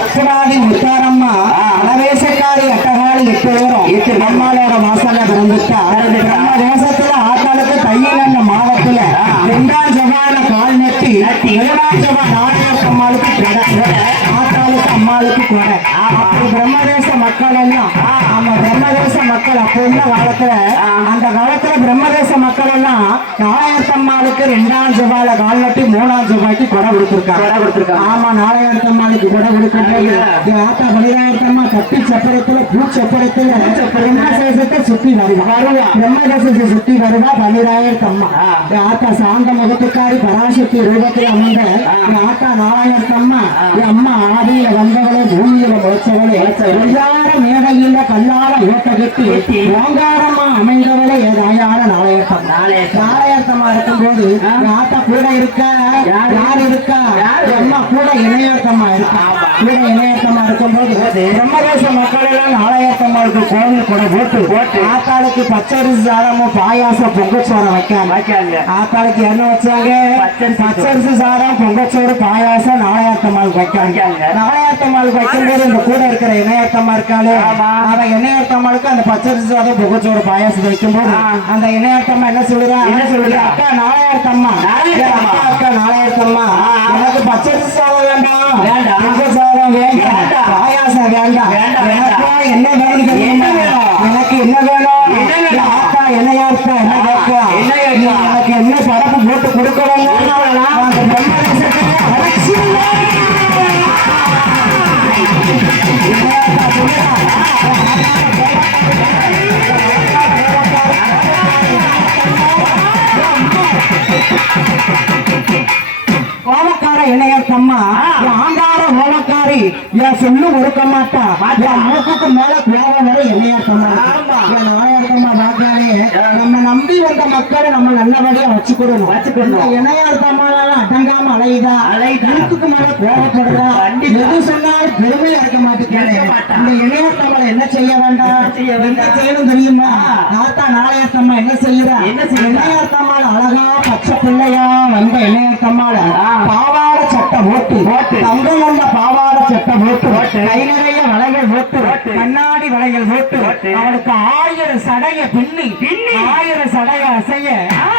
அசுராதி முத்தாரம்மா அளவேசக்காரி அட்டகாளி எட்டு பேரும் எட்டு நம்மளோட மாசங்க பிறந்துட்டா நம்ம தேசத்துல ஆத்தாளுக்கு தையில் அந்த மாதத்துல ரெண்டாம் ஜபான அப்படி பிரம்மதேச மக்கள் எல்லாம் ஆமா பிரம்மதேச மக்கள் அப்போ உள்ள காலத்துல அந்த காலத்துல பிரம்மதேச மக்கள் எல்லாம் நாராயணத்தம்மாளுக்கு ரெண்டாம் ஜபால கால் நட்டி மூணாம் ஜபாய்க்கு கொடை கொடுத்துருக்காங்க. கொடை கொடுத்திருக்காங்க. ஆமா நாராயணத்தம்மாளுக்கு கொடை கொடுக்கும்போது என் ஆத்தா பலிராயத்தம்மா கட்டி சப்பரத்துல பூ சப்பரத்துல பிரம்மதேசத்தை சுத்தி வருவா. பிரம்மதேசத்தை சுத்தி வருவா பலிராயத்தம்மா ஆத்தா சாந்த முகத்துக்காரி பராசக்தி ரூபத்தில் அமைந்த ஆத்தா நாராயணத்தம்மா அம்மா ஆதியில வந்தவளே பூமியில முளைச்சவளே எல்லார மேடையில கல்லால ஓட்ட கட்டி ஓங்காரமா அமைந்தவளே தாயார நாராயணத்தம்மா நாராயணத்தம்மா இருக்கும்போது ஆத்தா கூட இருக்க? யார்? இருக்கா? அம்மா கூட இணையாத்தம்மா இருக்கா. கூட இணையாத்தம்மா இருக்கும்போது பிரம்மதேச மக்கள் எல்லாம் நாராயணத்தம்மாவுக்கு கோவில் கூட போட்டு போட்டு. ஆத்தாளுக்கு பச்சரிசி சாதமும் பாயாசம் பொங்கச்சோரம் வைக்காம வைக்காங்க. ஆத்தாளுக்கு என்ன வச்சாங்க? பச்சரிசி சாதம் பொங்கச்சோறு பாயாசம் நாளையாத்தம்மாளுக்கு வைக்காங்க. நாளையாத்தம்மாளுக்கு வைக்கும்போது இந்த கூட இருக்கிற இணையத்தம்மா இருக்காளே. ஆமா. அவ இணையத்தம்மாளுக்கு அந்த பச்சரிசி சாதம் பொங்கச்சோறு பாயாசம் வைக்கும்போது. அந்த இணையத்தம்மா என்ன சொல்லுறா என்ன சொல்லுறா? அக்கா நாளையாத்தம்மா. அக்கா அக்கா நாளையாத்தம்மா ஆ. எனக்கு பச்சரிசி சாதம் வேண்டாம் சாதம் வேண்டாம். பாயாசம் வேண்டாம் வேண்டாம், என்ன வேணும்? என்ன வேணும்? எனக்கு என்ன வேணும்? ஆத்தா எனக்கு போட்டு கொடுக்கணும் அந்த இணையத்தம்மா ஆங்கார ஓலக்காரி என் சொல்லு ஒடுக்க மாட்டா என் மூக்குக்கு மேல கோபம் வர இணையத்தம்மா. என் நம்ம நம்பி வந்த மக்களை நம்ம நல்லபடியா வச்சுக்கிடணும். இந்த இணையத்தம்மாளால அடங்காம அலையுதா அலையுதா. மூக்குக்கு மேல கோபப்படுறா. எது சொன்னாலும் பெருமையா இருக்க மாட்டேங்கிறேன். இந்த இணையத்தம்மாளை என்ன செய்ய வேண்டாம் என்ன செய்ய? செய்யணும் தெரியுமா. நாத்தா நாளையத்தம்மா என்ன செய்யறா என்ன செய்யறா? இணையத்தம்மாள் அழகா பச்சை பிள்ளையா வந்த இணையத்தம்மாள ஆ. சட்டை போட்டு போட்டு. தங்கம் பாவாடை சட்டை போட்டு. கை நிறைய போட்டு போட்டு. கண்ணாடி வளைகள் போட்டு போட்டு. அவளுக்கு ஆயிரம் சடைய பின்னி பின்னி. ஆயிரம் சடைய அசைய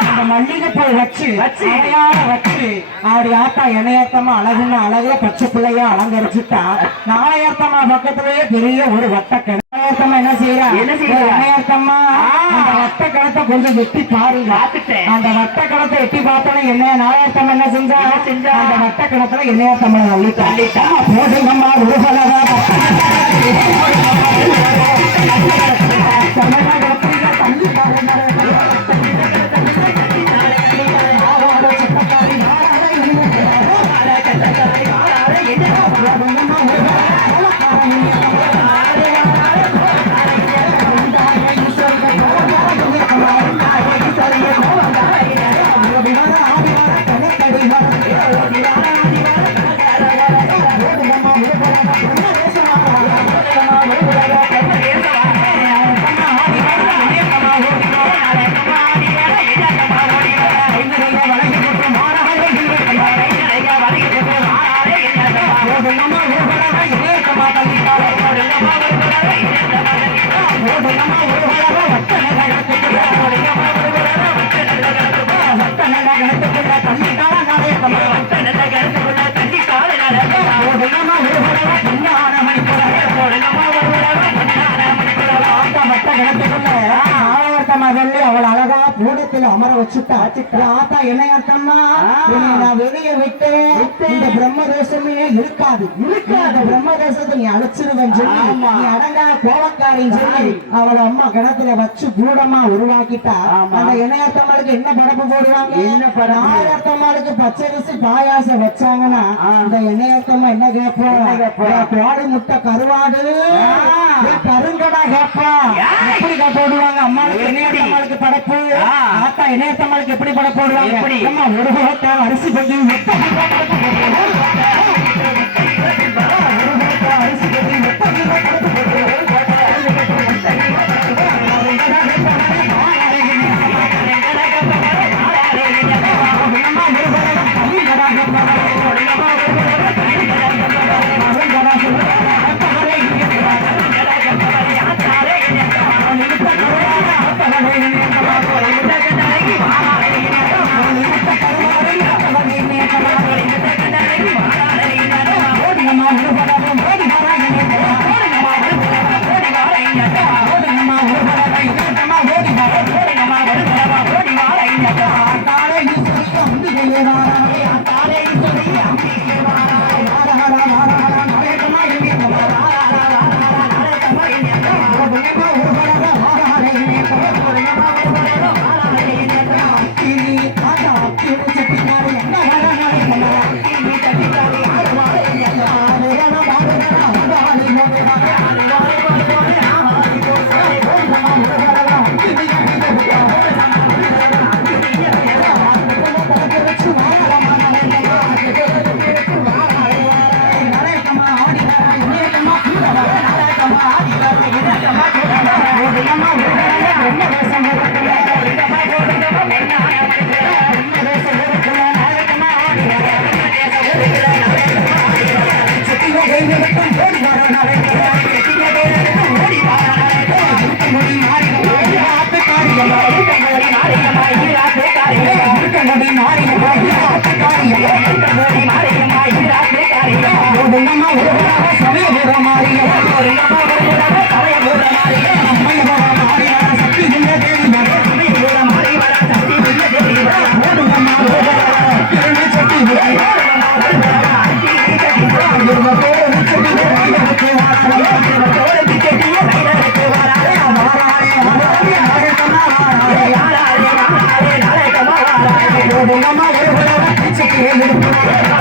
அந்த மல்லிகைப்பூ வச்சு வச்சு. அடையாள வச்சு அவரு ஆத்தா இணையத்தம்மா அழகுன்னு அழகுல பச்சை பிள்ளையா அலங்கரிச்சுட்டா நாளையத்தம்மா பக்கத்திலேயே பெரிய ஒரு வட்ட கிணத்தம்மா என்ன செய்யறா என்ன ஆ. அந்த வட்ட கணத்தை கொஞ்சம் வெட்டி பாருங்க பார்த்துட்டேன். அந்த வட்ட கணத்தை எட்டி பார்த்தோன்னே என்ன நாளையத்தம்மா என்ன செஞ்சா செஞ்சா? அந்த வட்ட கணத்துல இணையத்தம்மா அள்ளிட்டா அள்ளிட்டா. போதுங்கம்மா உருகலவா அழகா கூடத்துல அமர வச்சுட்டா? ஆத்தா என்ன அர்த்தம்மா உன்னை நான் வெளியே விட்டு. இந்த பிரம்மதேசமே இருக்காது. இருக்காது. பிரம்மதேசத்தை நீ அழைச்சிருவேன் சொல்லி நீ அடங்கா கோவக்காரின்னு சொல்லி அவளை அம்மா கிணத்துல வச்சு கூடமா உருவாக்கிட்டா. அந்த இணையத்தம்மாளுக்கு என்ன படப்பு போடுவாங்க? என்ன படப்பு? நாயத்தம்மாளுக்கு பச்சரிசி பாயாசம் வச்சாங்கன்னா அந்த இணையத்தம்மா என்ன கேட்போம் கோடி முட்டை கருவாடு. கருங்கடா கேட்பா? எப்படி போடுவாங்க அம்மாளுக்கு இணையத்தம்மாளுக்கு படப்பு? ஆத்தா இணையத்தம்மாளுக்கு எப்படி படப்பு போடுவாங்க எப்படி? அம்மா ஒரு அரிசி பண்ணி Yeah.